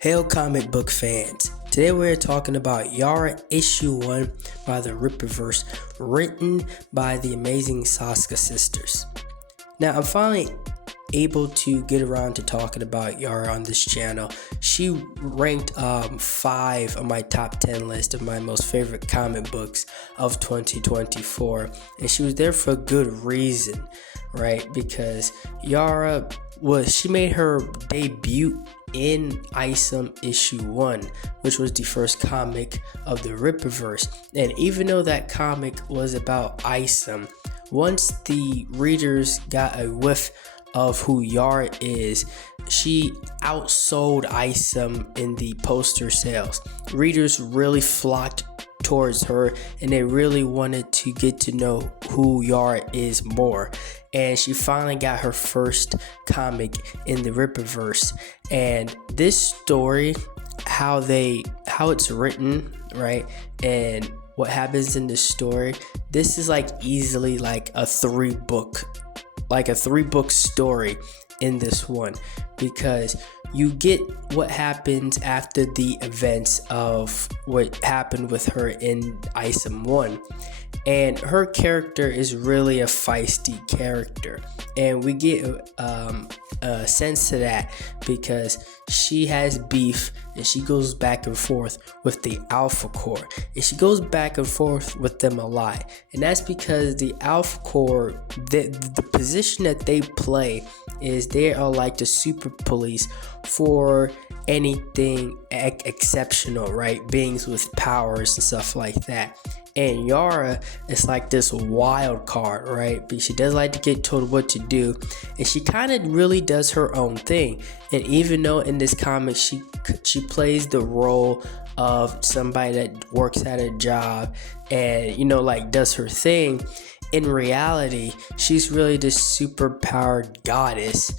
Hail comic book fans! Today we're talking about Yara issue 1 by the Rippaverse, written by the amazing Saska sisters. Now I'm finally able to get around to talking about Yara on this channel. She ranked 5 on my top 10 list of my most favorite comic books of 2024, and she was there for a good reason, right? Because Yara she made her debut in Isom issue 1, which was the first comic of the Rippaverse. And even though that comic was about Isom, once the readers got a whiff of who Yara is, she outsold Isom in the poster sales. Readers really flocked towards her and they really wanted to get to know who Yara is more. And she finally got her first comic in the Rippaverse. And this story, how it's written, right, and what happens in this story, this is easily a three book story in this one, because you get what happens after the events of what happened with her in Isom 1. And her character is really a feisty character, and we get a sense of that because she has beef and she goes back and forth with the Alpha Core, and she goes back and forth with them a lot. And that's because the Alpha Core, the position that they play is they are like the super police for anything exceptional, right? Beings with powers and stuff like that. And Yara is like this wild card, right? But she does like to get told what to do, and she kind of really does her own thing. And even though in this comic she plays the role of somebody that works at a job and does her thing, in reality she's really this super powered goddess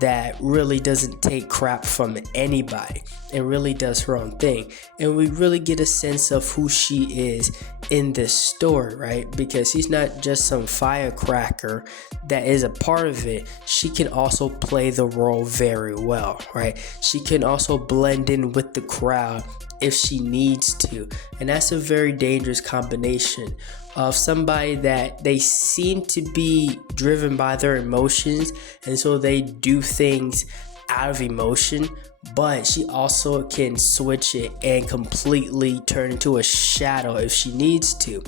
that really doesn't take crap from anybody and really does her own thing. And we really get a sense of who she is in this story, right? Because she's not just some firecracker that is a part of it. She can also play the role very well, right? She can also blend in with the crowd if she needs to, and that's a very dangerous combination of somebody that they seem to be driven by their emotions, and so they do things out of emotion, but she also can switch it and completely turn into a shadow if she needs to.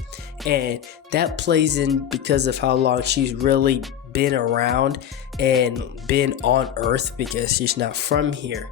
And that plays in because of how long she's really been around and been on Earth, because she's not from here.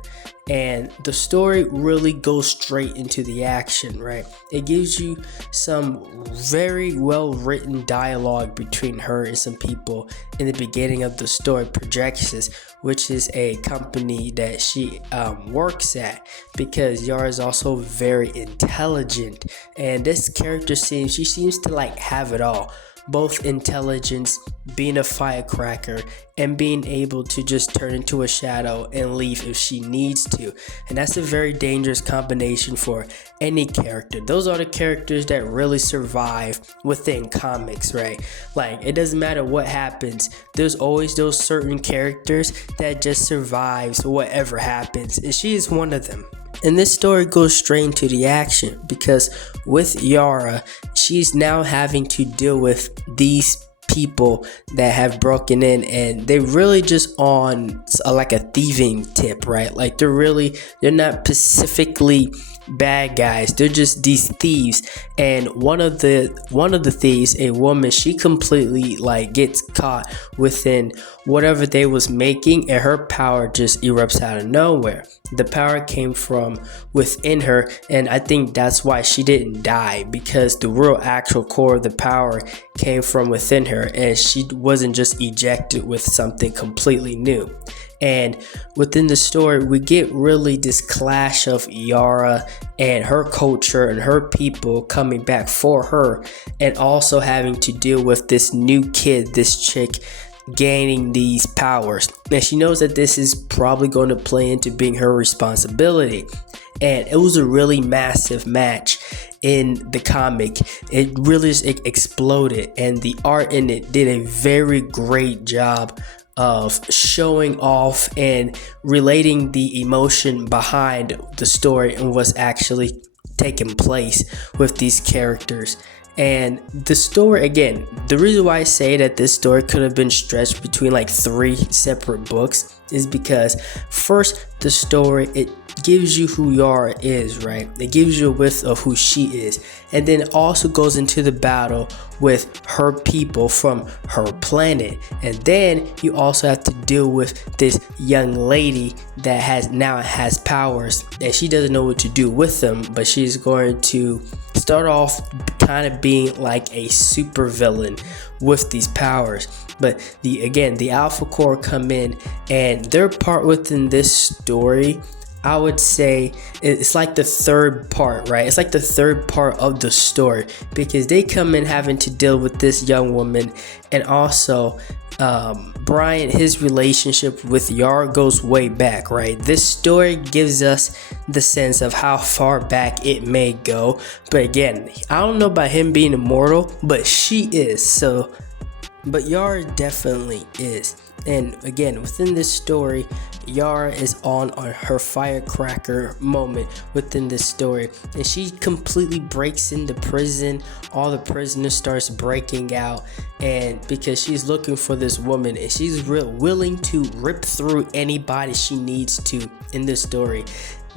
And the story really goes straight into the action, right? It gives you some very well written dialogue between her and some people in the beginning of the story. Projections, which is a company that she works at, because Yara is also very intelligent, and this character seems to have it all. Both intelligence, being a firecracker, and being able to just turn into a shadow and leave if she needs to. And that's a very dangerous combination for any character. Those are the characters that really survive within comics, right? It doesn't matter what happens, there's always those certain characters that just survives whatever happens, and she is one of them. And this story goes straight into the action, because with Yara, she's now having to deal with these people that have broken in, and they're really just on a thieving tip, right? They're not specifically bad guys, they're just these thieves. And one of the thieves, a woman, she completely gets caught within whatever they was making, and her power just erupts out of nowhere. The power came from within her, and I think that's why she didn't die, because the real actual core of the power came from within her, and she wasn't just ejected with something completely new. And within the story, we get really this clash of Yara and her culture and her people coming back for her, and also having to deal with this new kid, this chick, gaining these powers. And she knows that this is probably going to play into being her responsibility. And it was a really massive match in the comic. It really exploded, and the art in it did a very great job of showing off and relating the emotion behind the story and what's actually taking place with these characters. And the story, again, the reason why I say that this story could have been stretched between like 3 separate books is because first, the story, it gives you who Yara is, right? It gives you a whiff of who she is. And then it also goes into the battle with her people from her planet. And then you also have to deal with this young lady that has powers, and she doesn't know what to do with them, but she's going to start off kind of being like a super villain with these powers. But the Alpha Core come in, and their part within this story, I would say it's like the third part, right? It's like the third part of the story, because they come in having to deal with this young woman, and also Brian, his relationship with Yara goes way back, right? This story gives us the sense of how far back it may go. But again, I don't know about him being immortal, but she is. But Yara definitely is. And again, within this story, Yara is on her firecracker moment within this story, and she completely breaks into prison. All the prisoners starts breaking out, and because she's looking for this woman, and she's willing to rip through anybody she needs to in this story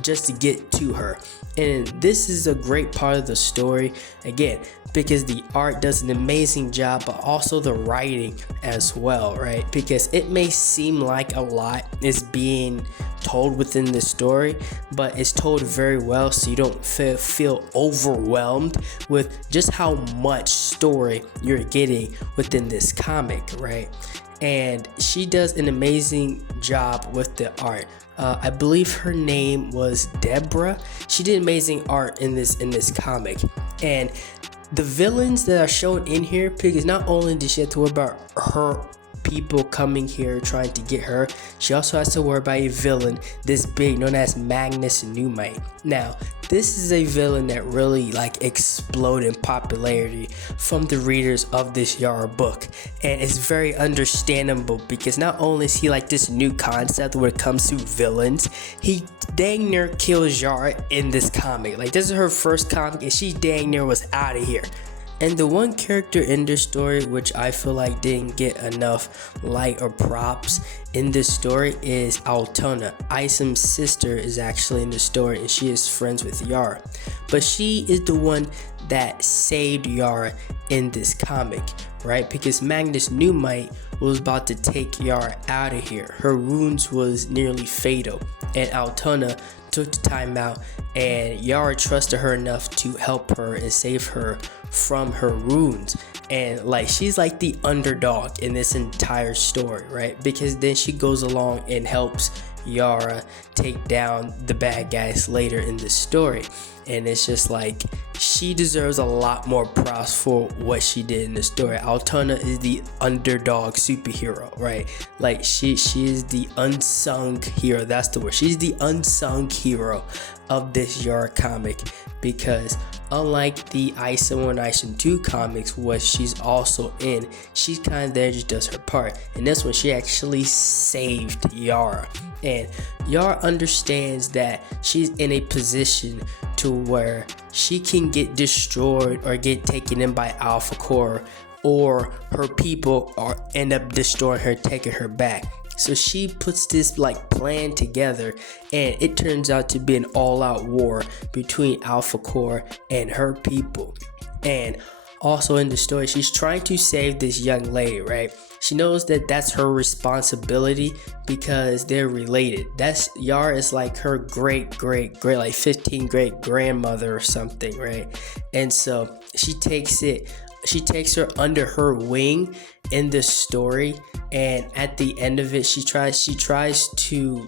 just to get to her. And this is a great part of the story, again, because the art does an amazing job, but also the writing as well, right? Because it may seem like a lot is being told within the story, but it's told very well, so you don't feel overwhelmed with just how much story you're getting within this comic, right? And she does an amazing job with the art. I believe her name was Deborah. She did amazing art in this comic. And the villains that are shown in here, because not only does she have to worry about her people coming here trying to get her, she also has to worry about a villain this big known as Magnus Newmite. Now, this is a villain that really exploded in popularity from the readers of this Yara book, and it's very understandable because not only is he this new concept when it comes to villains, he dang near kills Yara in this comic. This is her first comic, and she dang near was out of here. And the one character in this story which I feel like didn't get enough light or props in this story is Altona. Isam's sister is actually in the story, and she is friends with Yara. But she is the one that saved Yara in this comic, right? Because Magnus Newmite was about to take Yara out of here. Her wounds was nearly fatal, and Altona took the time out, and Yara trusted her enough to help her and save her from her wounds. And she's the underdog in this entire story, right? Because then she goes along and helps Yara take down the bad guys later in the story. And it's just she deserves a lot more props for what she did in the story. Altona is the underdog superhero, right? She is the unsung hero. That's the word. She's the unsung hero of this Yara comic, because unlike the Isam 1 and Isam 2 comics, what she's also in, she's kind of there, just does her part. And this one, she actually saved Yara. And Yara understands that she's in a position to where she can get destroyed or get taken in by Alpha Core, or her people end up destroying her, taking her back. So she puts this plan together, and it turns out to be an all-out war between Alpha Core and her people. And also in the story, she's trying to save this young lady, right? She knows that that's her responsibility because they're related. Yara is her great 15 great grandmother or something, right? And so she takes her under her wing in this story, and at the end of it, she tries to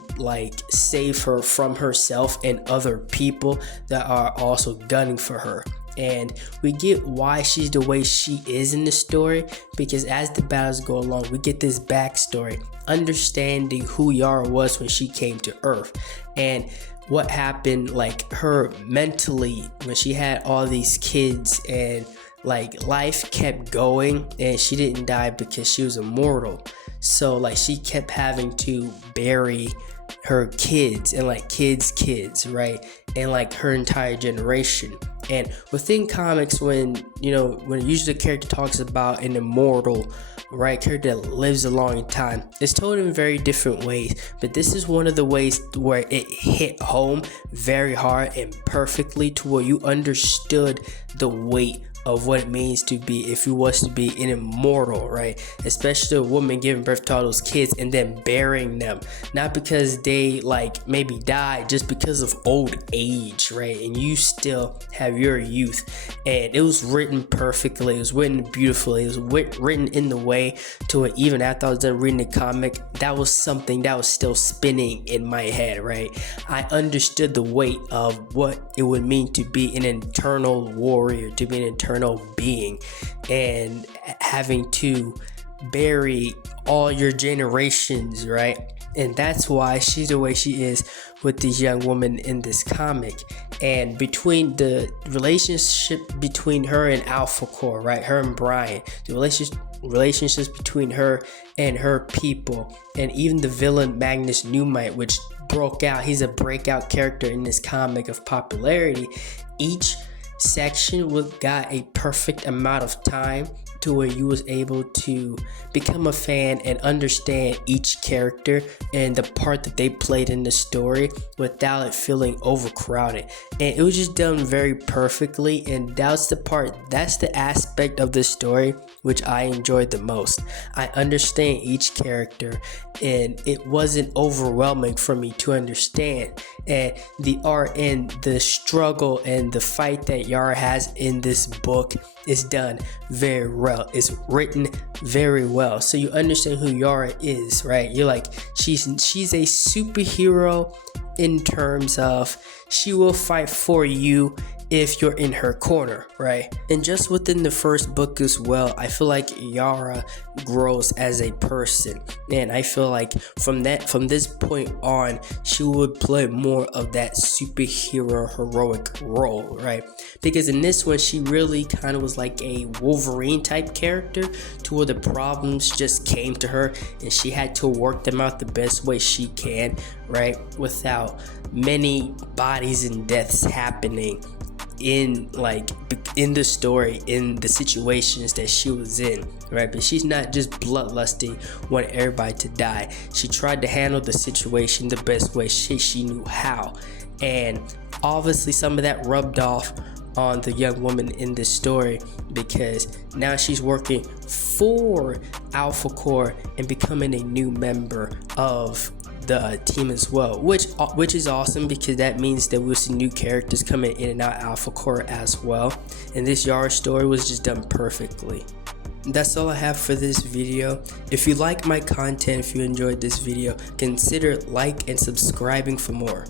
save her from herself and other people that are also gunning for her. And we get why she's the way she is in the story, because as the battles go along, we get this backstory, understanding who Yara was when she came to Earth, and what happened her mentally when she had all these kids, and life kept going, and she didn't die because she was immortal. So like she kept having to bury her kids and like kids, right, and like her entire generation. And within comics, when usually the character talks about an immortal, right, character that lives a long time, it's told in very different ways, but this is one of the ways where it hit home very hard and perfectly to where you understood the weight of what it means to be, if you was to be an immortal, right? Especially a woman giving birth to all those kids and then burying them, not because they like maybe died, just because of old age, right? And you still have your youth. And it was written perfectly, it was written beautifully, it was written in the way to it, even after I was done reading the comic, that was something that was still spinning in my head, right? I understood the weight of what it would mean to be an eternal warrior, to be an eternal being, and having to bury all your generations, right? And that's why she's the way she is with this young woman in this comic. And between the relationship between her and Alpha Core, right, her and Brian, the relationships between her and her people, and even the villain Magnus Newmite, which broke out, he's a breakout character in this comic of popularity. Each section got a perfect amount of time to where you was able to become a fan and understand each character and the part that they played in the story without it feeling overcrowded. And it was just done very perfectly, and that's the aspect of the story which I enjoyed the most. I understand each character and it wasn't overwhelming for me to understand. And the art and the struggle and the fight that Yara has in this book is done very well. It's written very well, so you understand who Yara is, right? You're like, she's a superhero in terms of she will fight for you if you're in her corner, right? And just within the first book as well, I feel like Yara grows as a person, and I feel like from this point on, she would play more of that superhero heroic role, right? Because in this one, she really kind of was like a Wolverine type character, to where the problems just came to her and she had to work them out the best way she can, right, without many bodies and deaths happening in the story, in the situations that she was in, right? But she's not just bloodlusting, want everybody to die. She tried to handle the situation the best way she knew how, and obviously some of that rubbed off on the young woman in this story, because now she's working for Alpha Core and becoming a new member of the team as well, which is awesome, because that means that we'll see new characters coming in and out Alpha Core as well. And this Yara story was just done perfectly. That's all I have for this video. If you like my content, if you enjoyed this video, consider like and subscribing for more.